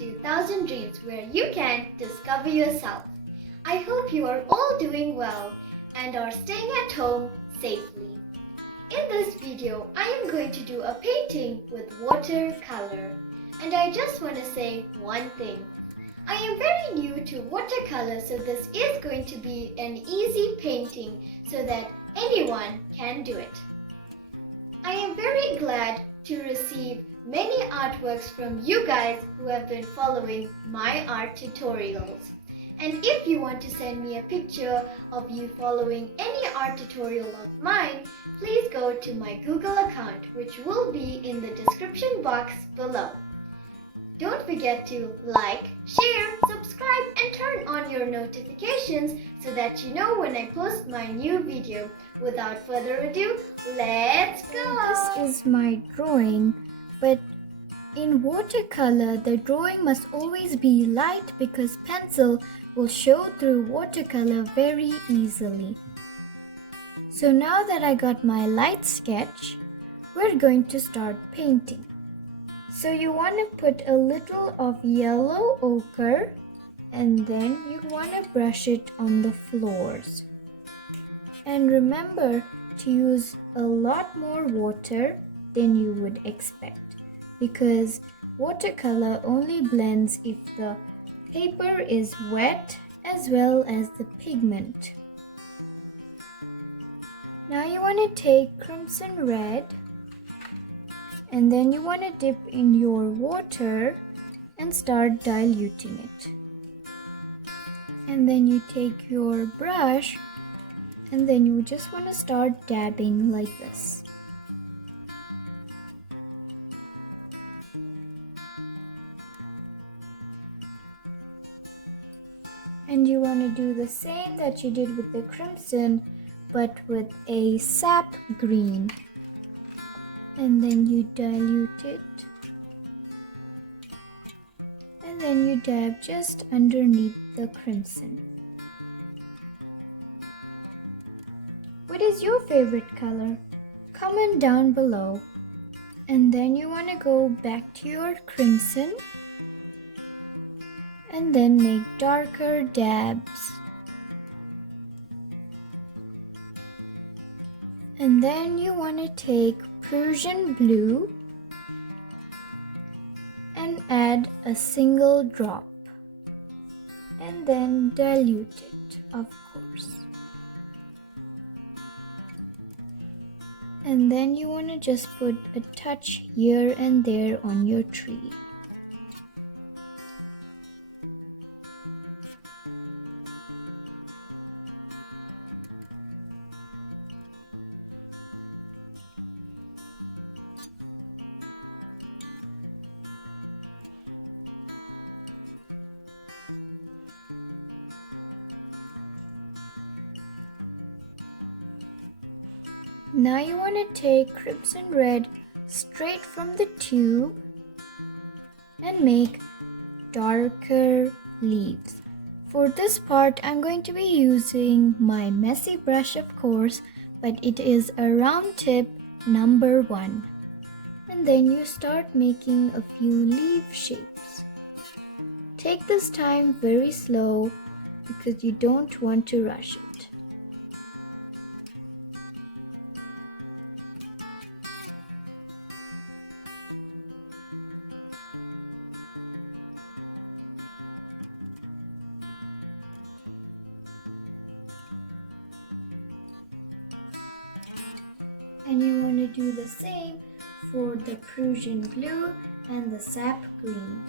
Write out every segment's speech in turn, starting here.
to Thousand Dreams, where you can discover yourself. I hope you are all doing well and are staying at home safely. In this video, I am going to do a painting with watercolor. And I just want to say one thing. I am very new to watercolor, so this is going to be an easy painting so that anyone can do it. I am very glad to receive many artworks from you guys who have been following my art tutorials. And if you want to send me a picture of you following any art tutorial of mine, please go to my Google account, which will be in the description box below. Don't forget to like, share, subscribe, and turn on your notifications so that you know when I post my new video. Without further ado, let's go! This is my drawing, but in watercolor, the drawing must always be light because pencil will show through watercolor very easily. So now that I got my light sketch, we're going to start painting. So you want to put a little of yellow ochre and then you want to brush it on the floors. And remember to use a lot more water than you would expect because watercolor only blends if the paper is wet as well as the pigment. Now you want to take crimson red and then you want to dip in your water and start diluting it. And then you take your brush and then you just want to start dabbing like this. And you want to do the same that you did with the crimson, but with a sap green. And then you dilute it. And then you dab just underneath the crimson. What is your favorite color? Comment down below. And then you want to go back to your crimson and then make darker dabs. And then you want to take Prussian blue and add a single drop and then dilute it, of course. And then you want to just put a touch here and there on your tree. Now you want to take crimson red straight from the tube and make darker leaves. For this part, I'm going to be using my messy brush, of course, but it is a round tip number 1. And then you start making a few leaf shapes. Take this time very slow because you don't want to rush it. And you want to do the same for the Prussian blue and the sap green.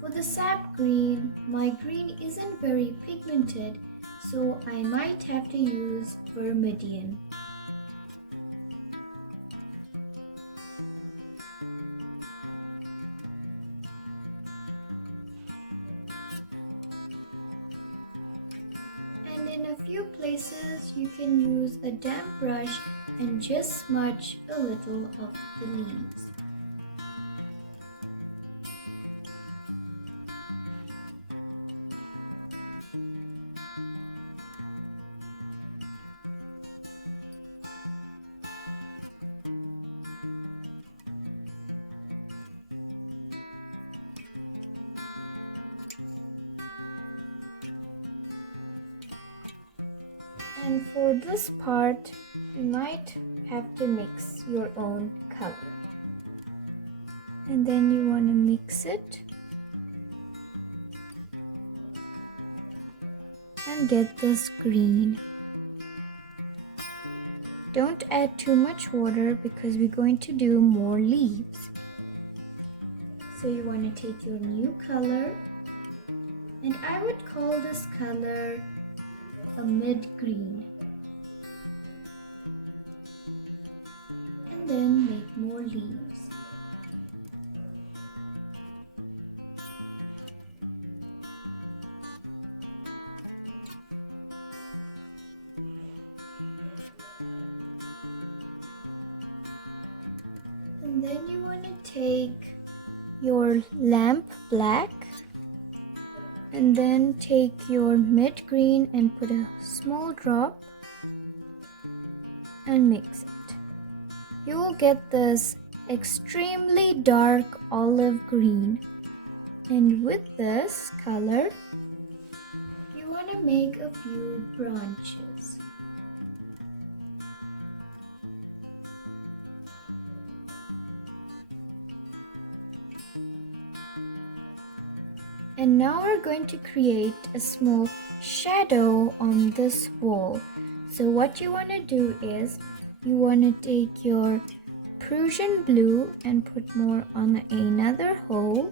For the sap green, my green isn't very pigmented, so I might have to use vermilion. And in a few places, you can use a damp brush and just smudge a little of the leaves. And for this part, you might have to mix your own color. And then you want to mix it and get this green. Don't add too much water because we're going to do more leaves. So you want to take your new color, and I would call this color a mid-green. And then make more leaves. And then you want to take your lamp black and then take your mid green and put a small drop and mix it. You will get this extremely dark olive green, and with this color you want to make a few branches. And now we're going to create a small shadow on this wall. So what you want to do is you want to take your Prussian blue and put more on another hole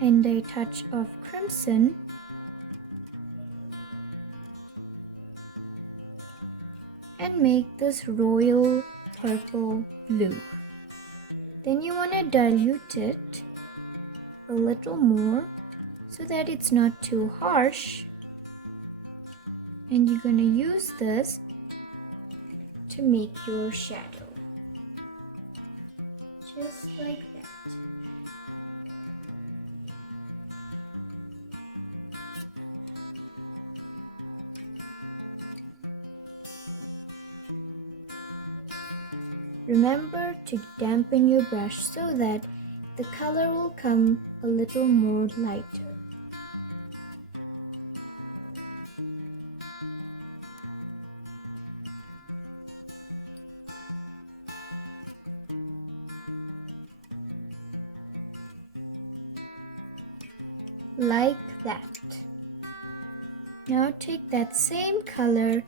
and a touch of crimson and make this royal purple blue. Then you want to dilute it a little more so that it's not too harsh. And you're going to use this to make your shadow. Just like that. Remember to dampen your brush so that the color will come a little more lighter. Like that. Now take that same color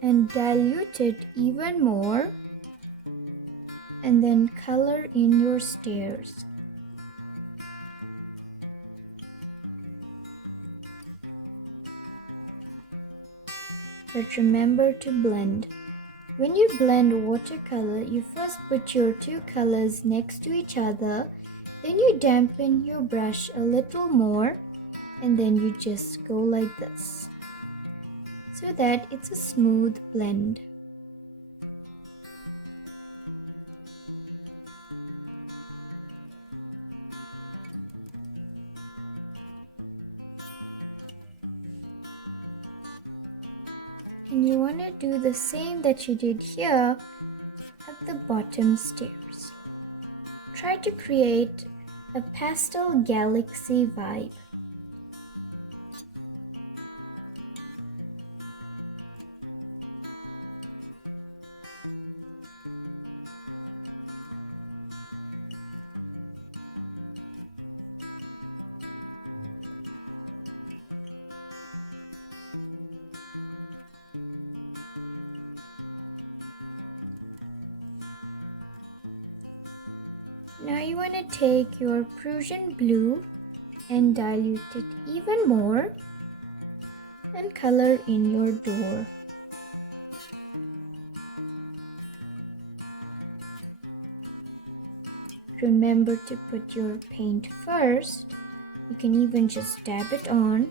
and dilute it even more, and then color in your stairs. But remember to blend. When you blend watercolor, you first put your two colors next to each other, then you dampen your brush a little more, and then you just go like this, so that it's a smooth blend. And you want to do the same that you did here at the bottom stairs. Try to create a pastel galaxy vibe. Now you want to take your Prussian blue and dilute it even more and color in your door. Remember to put your paint first. You can even just dab it on,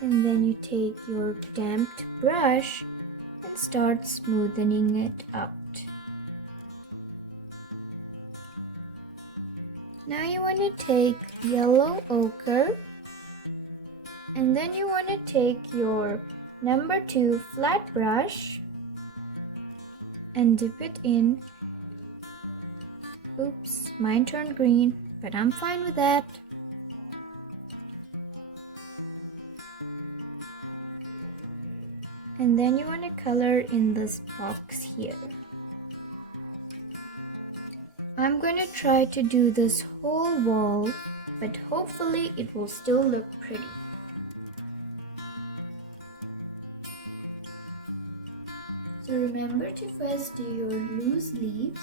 and then you take your damped brush and start smoothing it out. Now you want to take yellow ochre, and then you want to take your number 2 flat brush and dip it in. Oops, mine turned green, but I'm fine with that. And then you want to color in this box here. I'm going to try to do this whole wall, but hopefully it will still look pretty. So remember to first do your loose leaves.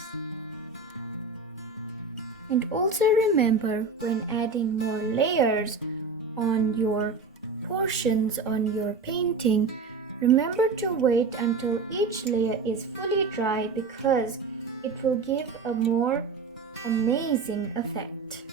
And also remember, when adding more layers on your portions on your painting, remember to wait until each layer is fully dry because it will give a more amazing effect.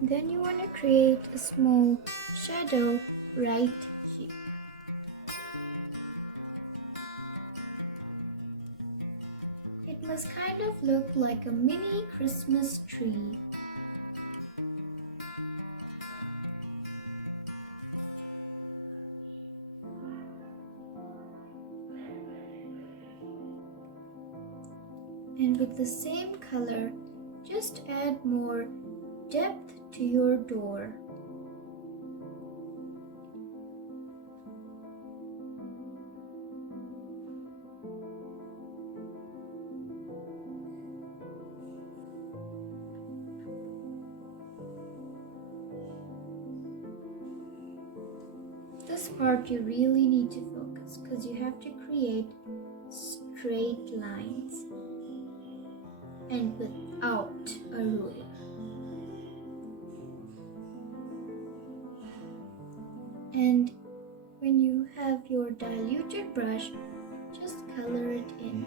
Then you want to create a small shadow right here. It must kind of look like a mini Christmas tree. And with the same color, just add more depth to your door. This part you really need to focus because you have to create straight lines and without a ruler. And when you have your diluted brush, just color it in.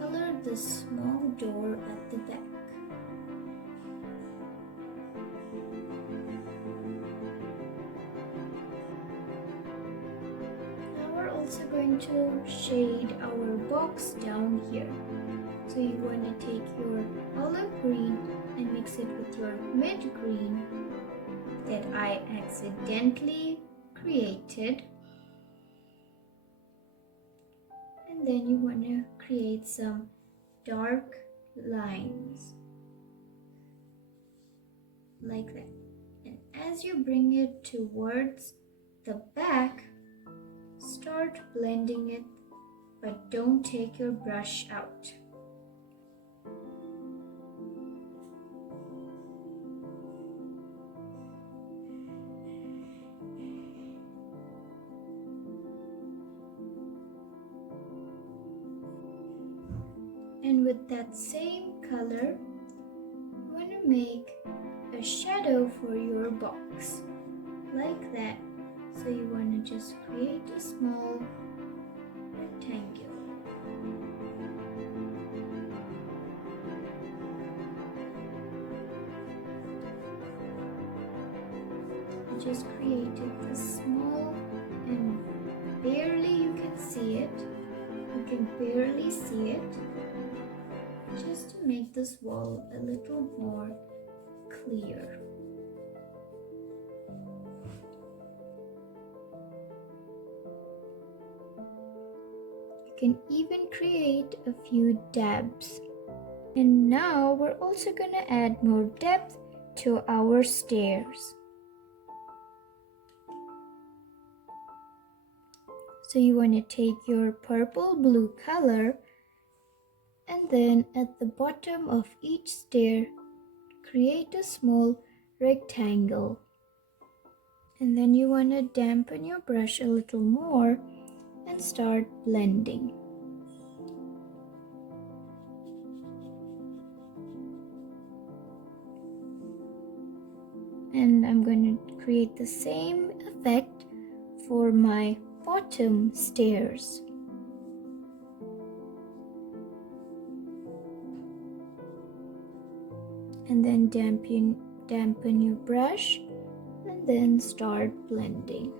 Color the small door at the back. Now we're also going to shade our box down here. So you want to take your olive green and mix it with your mid green that I accidentally created. And then you want to create some dark lines like that. And as you bring it towards the back, start blending it, but don't take your brush out. And with that same color, you want to make a shadow for your box, like that. So you want to just create a small rectangle. I just created this small and barely you can see it. You can barely see it. Just to make this wall a little more clear. You can even create a few dabs. And now we're also going to add more depth to our stairs. So you want to take your purple blue color and then at the bottom of each stair, create a small rectangle. And then you want to dampen your brush a little more and start blending. And I'm going to create the same effect for my bottom stairs. And then dampen your brush and then start blending.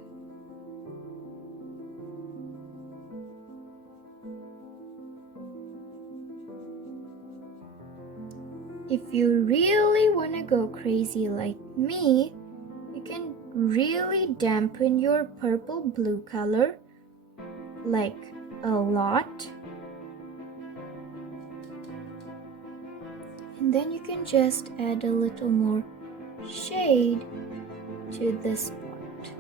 If you really want to go crazy like me, you can really dampen your purple blue color like a lot. And then you can just add a little more shade to this part.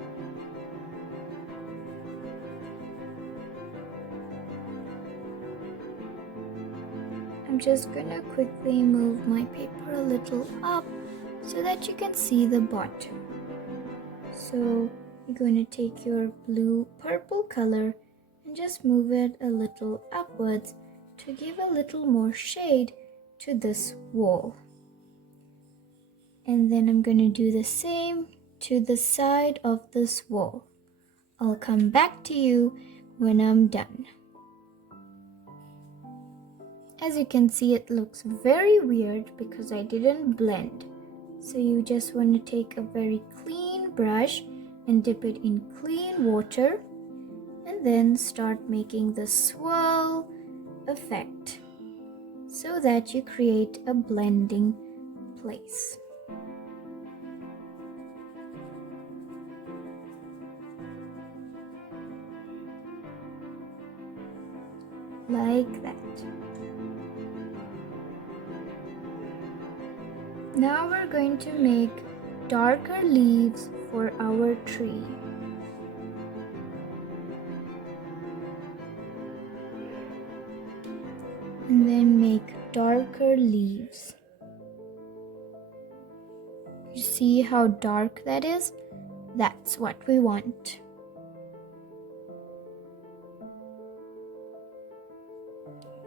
I'm just gonna quickly move my paper a little up so that you can see the bottom. So you're going to take your blue purple color and just move it a little upwards to give a little more shade to this wall. And then I'm going to do the same to the side of this wall. I'll come back to you when I'm done. As you can see, it looks very weird because I didn't blend. So you just want to take a very clean brush and dip it in clean water and then start making the swirl effect so that you create a blending place. Like that. Now we're going to make darker leaves for our tree. And then make darker leaves. You see how dark that is? That's what we want.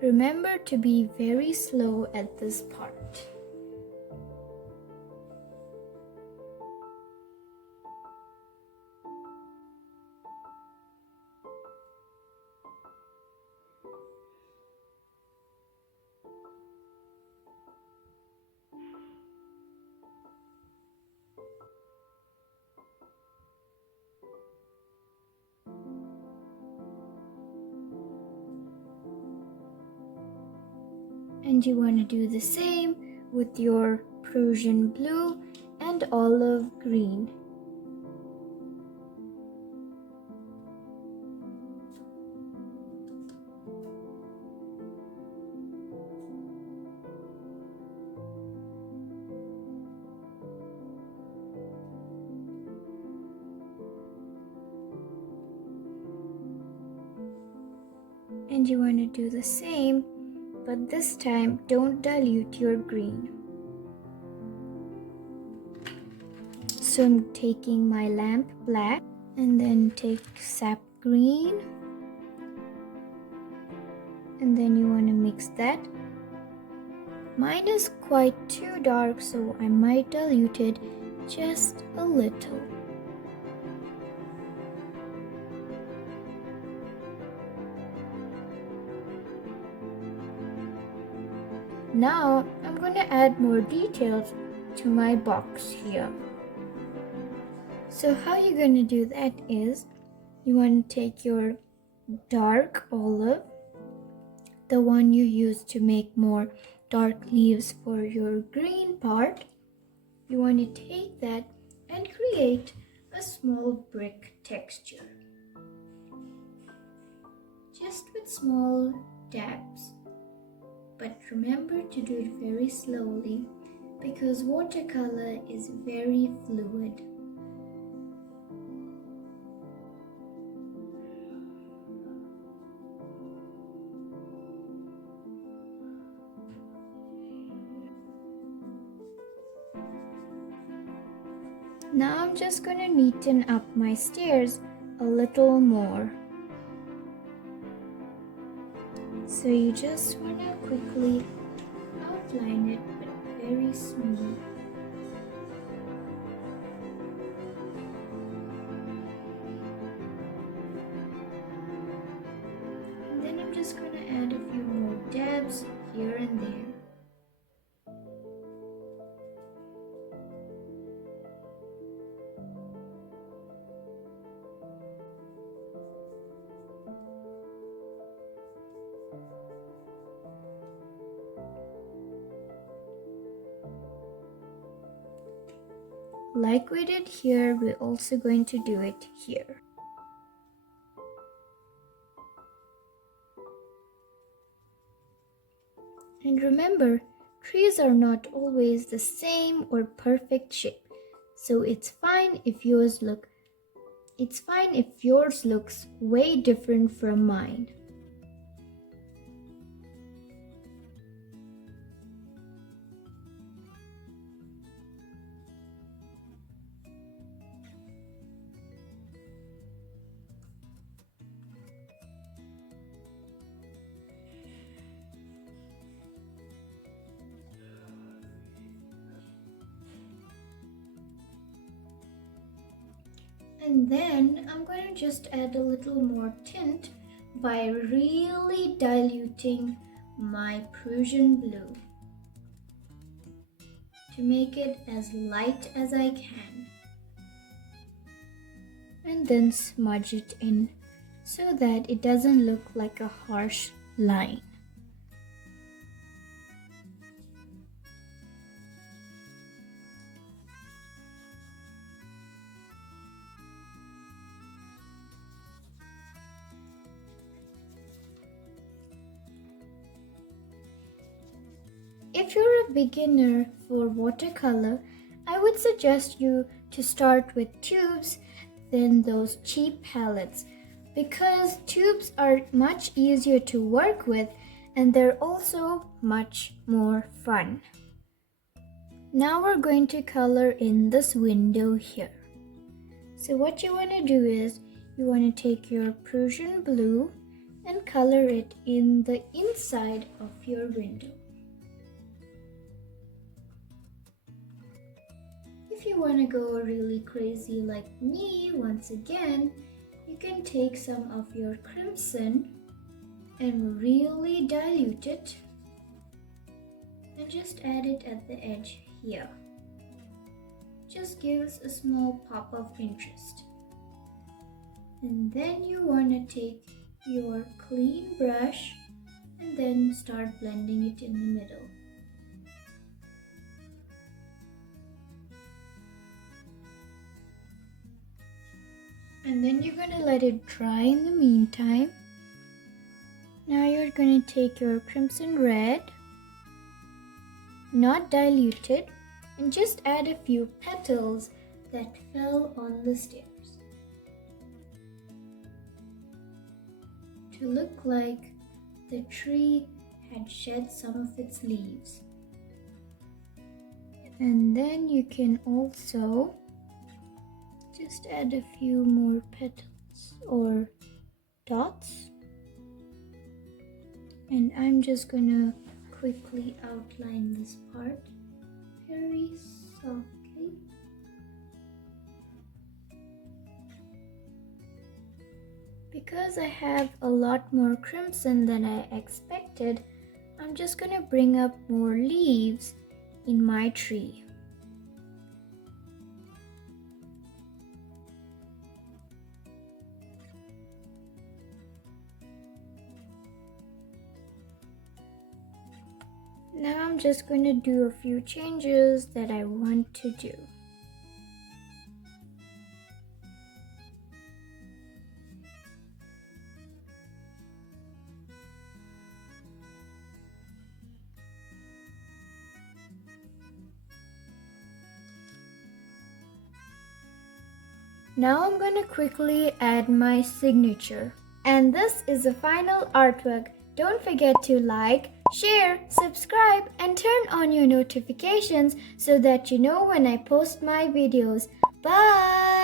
Remember to be very slow at this part. And you want to do the same with your Prussian blue and olive green. And you want to do the same, but this time don't dilute your green. So I'm taking my lamp black and then take sap green, and then you want to mix that. Mine is quite too dark, so I might dilute it just a little. Now I'm going to add more details to my box here. So how you're going to do that is, you want to take your dark olive, the one you use to make more dark leaves for your green part. You want to take that and create a small brick texture. Just with small dabs. But remember to do it very slowly because watercolor is very fluid. Now I'm just going to neaten up my stairs a little more. So you just want to quickly outline it, but very smooth. And then I'm just going to add a few more dabs here and there. Like we did here, we're also going to do it here. And remember, Trees are not always the same or perfect shape, so it's fine if yours looks way different from mine. And then I'm going to just add a little more tint by really diluting my Prussian blue to make it as light as I can. And then smudge it in so that it doesn't look like a harsh line. If you're a beginner for watercolor, I would suggest you to start with tubes than those cheap palettes because tubes are much easier to work with and they're also much more fun. Now we're going to color in this window here. So what you want to do is you want to take your Prussian blue and color it in the inside of your window. If you want to go really crazy like me, once again, you can take some of your crimson and really dilute it and just add it at the edge here. Just gives a small pop of interest. And then you want to take your clean brush and then start blending it in the middle. And then you're going to let it dry in the meantime. Now you're going to take your crimson red, not diluted, and just add a few petals that fell on the stairs to look like the tree had shed some of its leaves. And then you can also just add a few more petals or dots. And I'm just gonna quickly outline this part very softly. Because I have a lot more crimson than I expected, I'm just gonna bring up more leaves in my tree. Now I'm just going to do a few changes that I want to do. Now I'm going to quickly add my signature. And this is the final artwork. Don't forget to like, share, subscribe, and turn on your notifications so that you know when I post my videos. Bye!